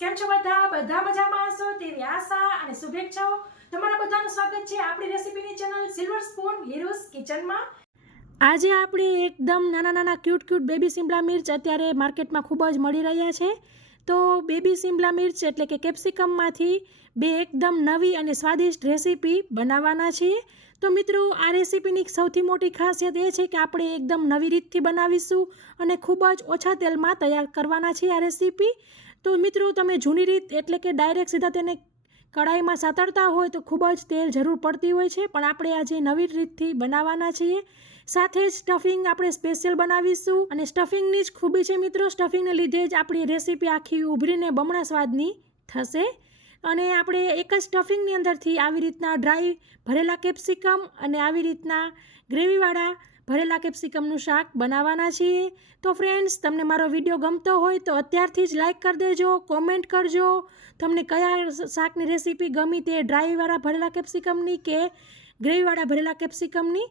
કેમ છો બધા મજામાં હશો તેવી આશા અને શુભેચ્છાઓ। તમારા બધાનું સ્વાગત છે આપણી રેસીપીની ચેનલ સિલ્વર સ્પૂન હીરોઝ કિચનમાં। આજે આપણે એકદમ નાના ક્યુટ બેબી શિમલા મિર્ચ અત્યારે માર્કેટમાં ખૂબ જ મળી રહ્યા છે। તો બેબી શિમલા મિર્ચ એટલે કે કેપ્સિકમમાંથી બે એકદમ નવી અને સ્વાદિષ્ટ રેસીપી બનાવવાના છીએ। તો મિત્રો આ રેસીપીની સૌથી મોટી ખાસિયત એ છે કે આપણે એકદમ નવી રીતથી બનાવીશું અને ખૂબ જ ઓછા તેલમાં તૈયાર કરવાના છીએ આ રેસીપી। તો મિત્રો તમે જૂની રીત એટલે કે ડાયરેક્ટ સીધા તેને કઢાઈમાં સાતળતા હોય તો ખૂબ જ તેલ જરૂર પડતી હોય છે, પણ આપણે આજે નવી રીતથી બનાવવાના છીએ। સાથે જ સ્ટફિંગ આપણે સ્પેશિયલ બનાવીશું અને સ્ટફિંગની જ ખૂબી છે મિત્રો, સ્ટફિંગને લીધે જ આપણી રેસીપી આખી ઉભરીને બમણા સ્વાદની થશે। અને આપણે એક જ સ્ટફિંગની અંદરથી આવી રીતના ડ્રાય ભરેલા કેપ્સિકમ અને આવી રીતના ગ્રેવીવાળા ભરેલા કેપ્સિકમનું શાક બનાવવાના છીએ। તો ફ્રેન્ડ્સ, તમને મારો વિડીયો ગમતો હોય તો અત્યારથી જ લાઇક કરી દેજો, કોમેન્ટ કરજો તમને કયા શાકની રેસીપી ગમી, તે ડ્રાયવાળા ભરેલા કેપ્સિકમની કે ગ્રેવીવાળા ભરેલા કેપ્સિકમની।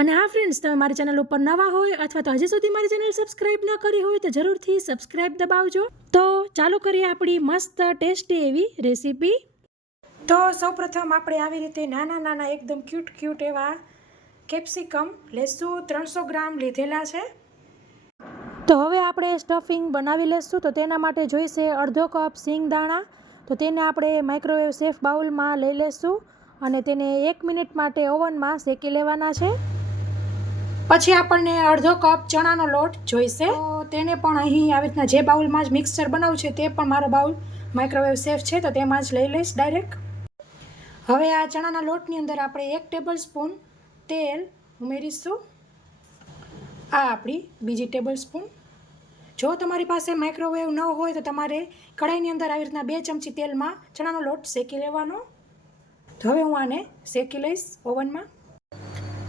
અને હા ફ્રેન્ડ્સ, તમે મારી ચેનલ ઉપર નવા હોય અથવા તો હજી સુધી મારી ચેનલ સબસ્ક્રાઈબ ન કરી હોય તો જરૂરથી સબસ્ક્રાઈબ દબાવજો। તો ચાલુ કરીએ આપણી મસ્ત ટેસ્ટી એવી રેસીપી। તો સૌપ્રથમ આપણે આવી રીતે નાના એકદમ ક્યુટ એવા કેપ્સિકમ લેશું, 300 ગ્રામ લીધેલા છે। તો હવે આપણે સ્ટફિંગ બનાવી લેશું। તો તેના માટે જોઈશે અડધો કપ સિંગદાણા। તો તેને આપણે માઇક્રોવેવ સેફ બાઉલમાં લઈ લેશું અને તેને 1 મિનિટ માટે ઓવનમાં શેકી લેવાના છે। પછી આપણને અડધો કપ ચણાનો લોટ જોઈશે, તો તેને પણ અહીં આવી રીતના જે બાઉલમાં જ મિક્સચર બનાવવું છે તે પણ મારો બાઉલ માઇક્રોવેવ સેફ છે, તો તેમાં જ લઈ લઈશ ડાયરેક્ટ। હવે આ ચણાના લોટની અંદર આપણે 1 ટેબલ સ્પૂન તેલ ઉમેરીશું। આ આપણી બીજી ટેબલ સ્પૂન। જો તમારી પાસે માઇક્રોવેવ ન હોય તો તમારે કઢાઈની અંદર આવી રીતના 2 ચમચી તેલમાં ચણાનો લોટ શેકી લેવાનો। તો હવે હું આને શેકી લઈશ ઓવનમાં।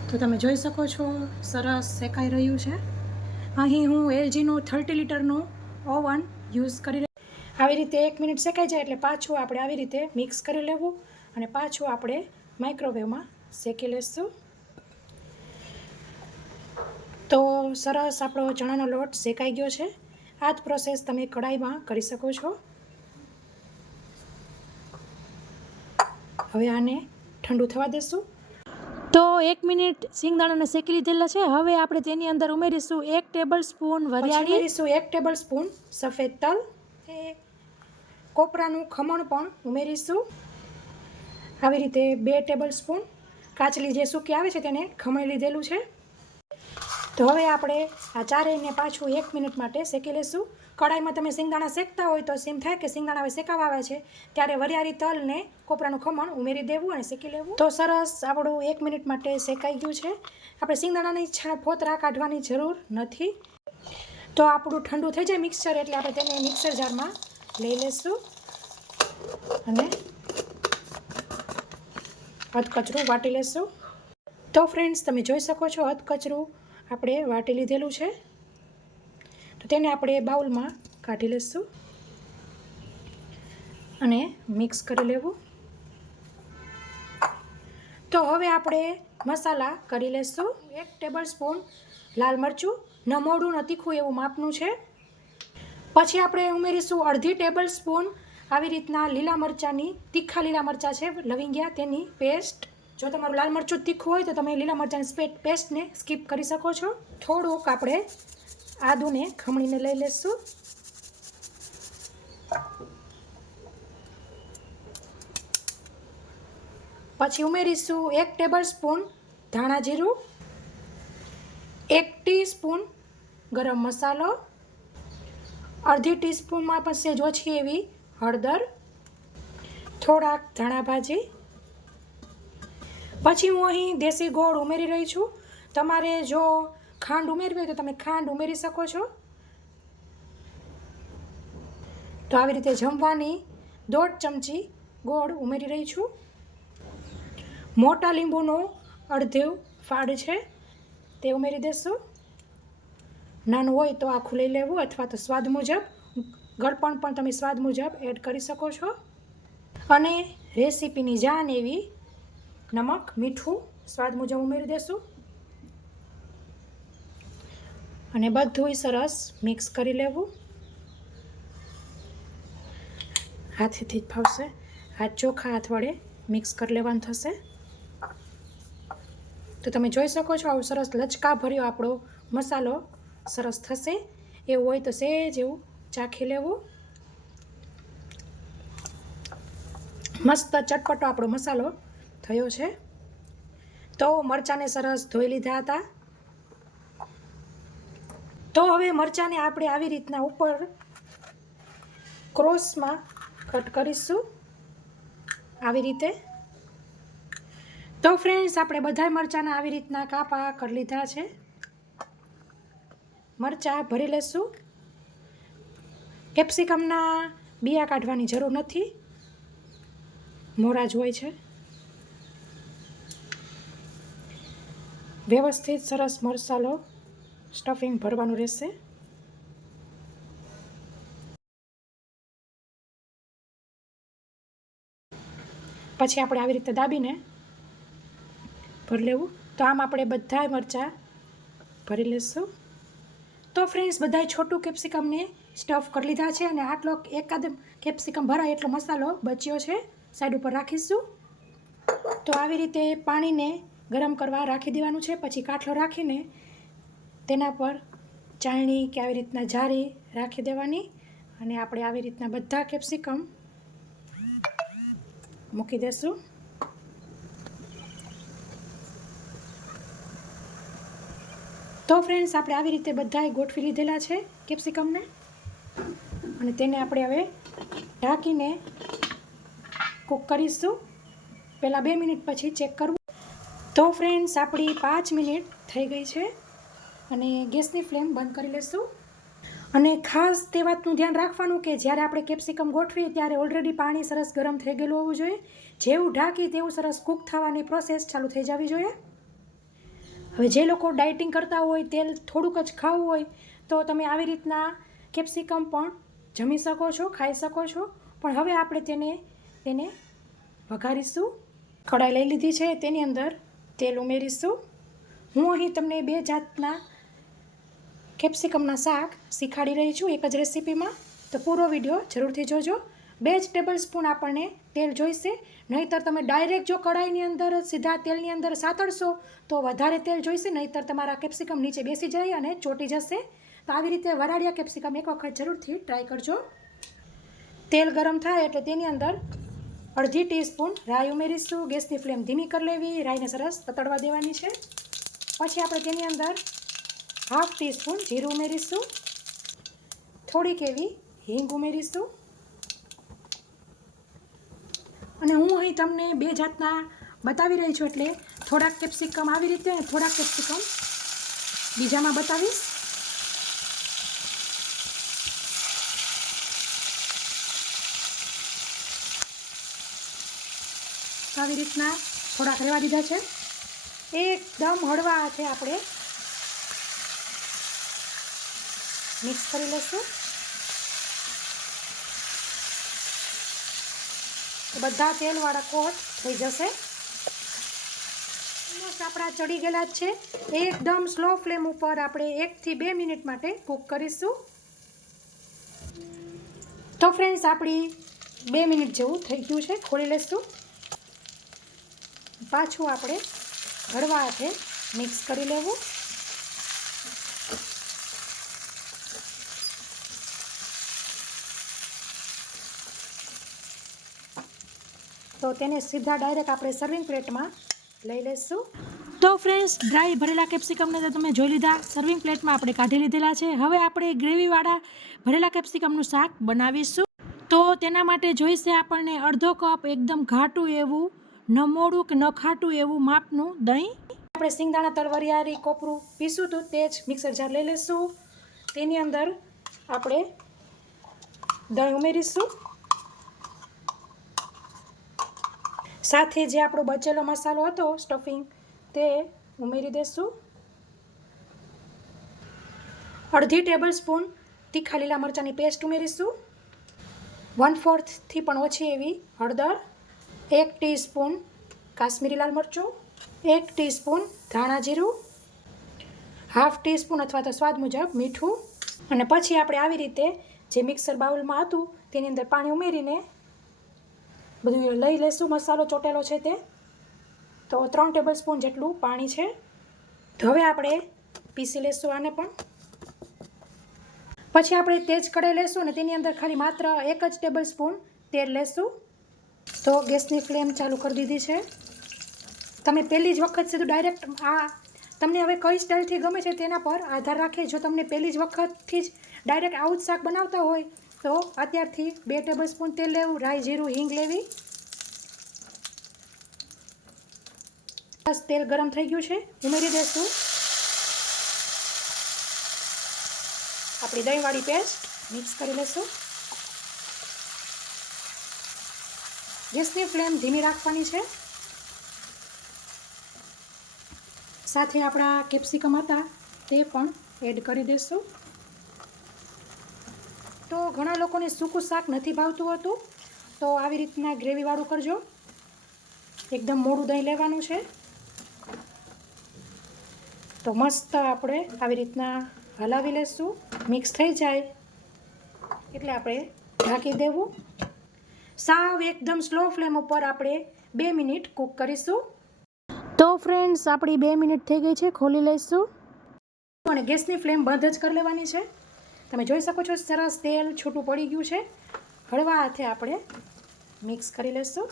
તો તમે જોઈ શકો છો સરસ શેકાઈ રહ્યું છે। અહીં હું એલજીનું 30 લીટરનું ઓવન યુઝ કરી રહી। આવી રીતે 1 મિનિટ શેકાઈ જાય એટલે પાછું આપણે આવી રીતે મિક્સ કરી લેવું અને પાછું આપણે માઇક્રોવેવમાં શેકી લઈશું। તો સરસ આપણો ચણાનો લોટ શેકાઈ ગયો છે। આ જ પ્રોસેસ તમે કઢાઈમાં કરી શકો છો। હવે આને ઠંડુ થવા દેશું। તો 1 મિનિટ સિંગદાણાને શેકી લીધેલા છે। હવે આપણે તેની અંદર ઉમેરીશું 1 ટેબલ સ્પૂન વરિયાળી, ઉમેરીશું 1 ટેબલ સ્પૂન સફેદ તલ, કોપરાનું ખમણ પણ ઉમેરીશું। આવી રીતે 2 ટેબલ સ્પૂન કાચલી જે સૂકી આવે છે તેને ખમણી લીધેલું છે। તો હવે આપણે આ ચારેયને પાછું 1 મિનિટ માટે શેકી લઈશું। કઢાઈમાં તમે સિંગદાણા શેકતા હોય તો એમ થાય કે સિંગદાણા હવે શેકાવા આવે છે ત્યારે વરિયાળી તલ ને કોપરાનું ખમણ ઉમેરી દેવું અને શેકી લેવું। તો સરસ આપણું 1 મિનિટ માટે શેકાઈ ગયું છે। આપણે સિંગદાણાની ફોતરા કાઢવાની જરૂર નથી। તો આપણું ઠંડુ થઈ જાય મિક્સચર એટલે આપણે તેને મિક્સર જારમાં લઈ લઈશું અને અધકચરું વાટી લઈશું। તો ફ્રેન્ડ્સ, તમે જોઈ શકો છો અધકચરું આપણે વાટી લીધેલું છે। તો તેને આપણે બાઉલમાં કાઢી લઈશું અને મિક્સ કરી લેવું। તો હવે આપણે મસાલા કરી લઈશું। 1 ટેબલ સ્પૂન લાલ મરચું, ન મોડું ન તીખું એવું માપનું છે। પછી આપણે ઉમેરીશું અડધી ટેબલ સ્પૂન આવી રીતના લીલા મરચાંની, તીખા લીલા મરચાં છે લવિંગિયા, તેની પેસ્ટ। જો તમારું લાલ મરચું તીખું હોય તો તમે લીલા મરચાંની પેસ્ટને સ્કીપ કરી શકો છો। થોડુંક આપણે આદુને ખમણીને લઈ લઈશું। પછી ઉમેરીશું 1 ટેબલ સ્પૂન ધાણા જીરું, 1 ટીસ્પૂન ગરમ મસાલો, અડધી ટીસ્પૂનમાં પણ સહેજ ઓછી એવી હળદર, થોડાક ધાણા ભાજી। પછી હું અહીં દેશી ગોળ ઉમેરી રહી છું। તમારે જો ખાંડ ઉમેરવી હોય તો તમે ખાંડ ઉમેરી શકો છો। તો આવી રીતે જમવાની 1/2 ચમચી ગોળ ઉમેરી રહી છું। મોટા લીંબુનો અડધો ફાળ છે તે ઉમેરી દેશું। નાનું હોય તો આખું લઈ લેવું અથવા તો સ્વાદ મુજબ ગળપણ પણ તમે સ્વાદ મુજબ એડ કરી શકો છો। અને રેસીપીની જાન એવી નમક મીઠું સ્વાદ મુજબ ઉમેરી દેશું અને બધુંય સરસ મિક્સ કરી લેવું। હાથેથી જ ફાવશે. હાથ ચોખ્ખા હાથ વડે મિક્સ કરી લેવાનું થશે. તો તમે જોઈ શકો છો આવું સરસ લચકા ભર્યો આપણો મસાલો સરસ થશે. એવું હોય તો સહેજ એવું ચાખી લેવું. મસ્ત ચટપટો આપણો મસાલો થયો છે. તો મરચાંને સરસ ધોઈ લીધા હતા. તો હવે મરચાંને આપણે આવી રીતના ઉપર ક્રોસમાં કટ કરીશું આવી રીતે. તો ફ્રેન્ડ્સ આપણે બધા મરચાંના આવી રીતના કાપા કરી લીધા છે. મરચાં ભરી લેશું. કેપ્સિકમના બિયા કાઢવાની જરૂર નથી, મોરા જ હોય છે. વ્યવસ્થિત સરસ મસાલો સ્ટફિંગ ભરવાનું રહેશે. પછી આપણે આવી રીતે દાબીને ભરી લેવું. તો આમ આપણે બધાય મરચાં ભરી લઈશું. તો ફ્રેન્ડ્સ બધાય છોટું કેપ્સિકમને સ્ટફ કરી લીધા છે અને આટલો એકાદ કેપ્સિકમ ભરાય એટલો મસાલો બચ્યો છે, સાઈડ ઉપર રાખીશું. તો આવી રીતે પાણીને ગરમ કરવા રાખી દેવાનું છે. પછી કાઠલો રાખીને તેના પર ચાળણી કે આવી રીતના જારી રાખી દેવાની અને આપણે આવી રીતના બધા કેપ્સિકમ મૂકી દેશું. તો ફ્રેન્ડ્સ આપણે આવી રીતે બધાય ગોઠવી લીધેલા છે કેપ્સિકમને અને તેને આપણે હવે ઢાંકીને કૂક કરીશું. પહેલાં 2 મિનિટ પછી ચેક કરવું. તો ફ્રેન્ડ્સ આપણી 5 મિનિટ થઈ ગઈ છે અને ગેસની ફ્લેમ બંધ કરી લઈશું. અને ખાસ તે વાતનું ધ્યાન રાખવાનું કે જ્યારે આપણે કેપ્સિકમ ગોઠવીએ ત્યારે ઓલરેડી પાણી સરસ ગરમ થઈ ગયેલું હોવું જોઈએ. જેવું ઢાંકી તેવું સરસ કૂક થવાની પ્રોસેસ ચાલુ થઈ જવી જોઈએ. હવે જે લોકો ડાયટિંગ કરતા હોય, તેલ થોડુંક જ ખાવું હોય તો તમે આવી રીતના કેપ્સિકમ પણ જમી શકો છો, ખાઈ શકો છો. પણ હવે આપણે તેને વઘારીશું. કઢાઈ લઈ લીધી છે, તેની અંદર તેલ ઉમેરીશું. હું અહીં તમને 2 જાતના કેપ્સિકમના શાક શીખવાડી રહી છું એક જ રેસીપીમાં. તો પૂરો વિડીયો જરૂરથી જોજો. 2 જ ટેબલ સ્પૂન આપણને તેલ જોઈશે. નહીંતર તમે ડાયરેક્ટ જો કઢાઈની અંદર સીધા તેલની અંદર સાતળશો તો વધારે તેલ જોઈશે, નહીંતર તમારા કેપ્સિકમ નીચે બેસી જાય અને ચોંટી જશે. તો આવી રીતે વરાળિયા કેપ્સિકમ એક વખત જરૂરથી ટ્રાય કરજો. તેલ ગરમ થાય એટલે તેની અંદર અડધી ટીસ્પૂન રાઈ ઉમેરીશું. ગેસની ફ્લેમ ધીમી કરી લેવી, રાઈને સરસ તતડવા દેવાની છે. પછી આપણે તેની અંદર ½ ટીસ્પૂન જીરું ઉમેરીશું. થોડીક એવી હિંગ ઉમેરીશું. અને હું અહીં તમને 2 જાતના બતાવી રહી છું એટલે થોડાક કેપ્સિકમ આવી રીતે અને થોડાક કેપ્સિકમ બીજામાં બતાવીશ. આવી રીતના થોડાક રહેવા દીધા છે. એકદમ હળવા હાથે આપણે મિક્સ કરી લઈશું. બધા તેલવાળા કોટ થઈ જશે. આપણા ચડી ગયેલા જ છે. એકદમ સ્લો ફ્લેમ ઉપર આપણે 1 થી 2 મિનિટ માટે કૂક કરીશું. તો ફ્રેન્ડ્સ આપણી 2 મિનિટ જેવું થઈ ગયું છે. ખોલી લઈશું. પાછું આપણે હળવા હાથે મિક્સ કરી લેવું. તો તેને સીધા ડાયરેક્ટ આપણે સર્વિંગ પ્લેટમાં લઈ લઈશું. તો ફ્રેન્ડ્સ ડ્રાય ભરેલા કેપ્સિકમને તો તમે જોઈ લીધા, સર્વિંગ પ્લેટમાં આપણે કાઢી લીધેલા છે. હવે આપણે ગ્રેવીવાળા ભરેલા કેપ્સિકમનું શાક બનાવીશું. તો તેના માટે જોઈશે આપણને અડધો કપ એકદમ ઘાટું એવું, ન મોડું કે ન ખાટું એવું માપનું દહીં. આપણે સિંગદાણા, તલ, વરિયાળી, કોપરું પીસું હતું તે જ મિક્સર જાર લઈ લઈશું. તેની અંદર આપણે દહીં ઉમેરીશું. સાથે જે આપણો બચેલો મસાલો હતો સ્ટફિંગ તે ઉમેરી દઈશું. અડધી ટેબલ સ્પૂન તીખા લીલા મરચાંની પેસ્ટ ઉમેરીશું. 1/4 થી પણ ઓછી એવી હળદર, 1 ટીસ્પૂન કાશ્મીરી લાલ મરચું, 1 ટીસ્પૂન ધાણા જીરું, ½ ટીસ્પૂન અથવા તો સ્વાદ મુજબ મીઠું. અને પછી આપણે આવી રીતે જે મિક્સર બાઉલમાં હતું તેની અંદર પાણી ઉમેરીને બધું લઈ લેશું. મસાલો ચોટેલો છે તે તો 3 ટેબલ સ્પૂન જેટલું પાણી છે. તો હવે આપણે પીસી લેશું આને પણ. પછી આપણે તેજ કઢાઈ લેશું અને તેની અંદર ખાલી માત્ર 1 જ ટેબલ સ્પૂન તેલ લેશું. તો ગેસની ફ્લેમ ચાલુ કરી દીધી છે. તમે પહેલી જ વખત સીધું ડાયરેક્ટ આ તમને હવે કઈ સ્ટાઇલથી ગમે છે તેના પર આધાર રાખે. જો તમને પહેલી જ વખતથી જ ડાયરેક્ટ આવું જ શાક બનાવતા હોય તો અત્યારથી 2 ટેબલ સ્પૂન તેલ લેવું, રાઈ, જીરું, હિંગ લેવી. બસ તેલ ગરમ થઈ ગયું છે, ઉમેરી દઈશું આપણી દહીંવાળી પેસ્ટ. મિક્સ કરી લઈશું. ગેસની ફ્લેમ ધીમી રાખવાની છે. સાથે આપણા કેપ્સિકમ હતા તે પણ એડ કરી દઈશું. તો ઘણા લોકોને સૂકું શાક નથી ભાવતું હતું તો આવી રીતના ગ્રેવીવાળું કરજો. એકદમ મોડું દહીં લેવાનું છે. તો મસ્ત આપણે આવી રીતના હલાવી લઈશું. મિક્સ થઈ જાય એટલે આપણે ઢાંકી દેવું. સાવ એકદમ સ્લો ફ્લેમ ઉપર આપણે 2 મિનિટ કૂક કરીશું. તો ફ્રેન્ડ્સ આપણી 2 મિનિટ થઈ ગઈ છે, ખોલી લઈશું. અને ગેસની ફ્લેમ બંધ જ કરી લેવાની છે. તમે જોઈ શકો છો સરસ તેલ છૂટું પડી ગયું છે. હળવા હાથે આપણે મિક્સ કરી લઈશું.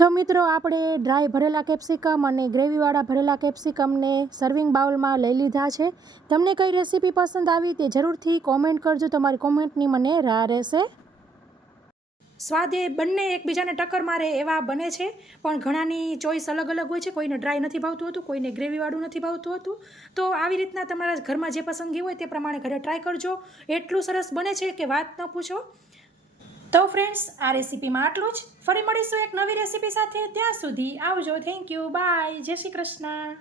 તો મિત્રો આપણે ડ્રાય ભરેલા કેપ્સિકમ અને ગ્રેવીવાળા ભરેલા કેપ્સિકમને સર્વિંગ બાઉલમાં લઈ લીધા છે. તમને કઈ રેસીપી પસંદ આવી તે જરૂરથી કોમેન્ટ કરજો. તમારી કોમેન્ટની મને રાહ રહેશે. સ્વાદ એ બંને એકબીજાને ટક્કર મારે એવા બને છે, પણ ઘણાની ચોઈસ અલગ અલગ હોય છે. કોઈને ડ્રાય નથી ભાવતું હતું, કોઈને ગ્રેવીવાળું નથી ભાવતું હતું. તો આવી રીતના તમારા ઘરમાં જે પસંદગી હોય તે પ્રમાણે ઘરે ટ્રાય કરજો. એટલું સરસ બને છે કે વાત ન પૂછો. તો ફ્રેન્ડ્સ આ રેસીપીમાં આટલું જ. ફરી મળીશું એક નવી રેસીપી સાથે. ત્યાં સુધી આવજો. Thank you. બાય. જય શ્રી કૃષ્ણ.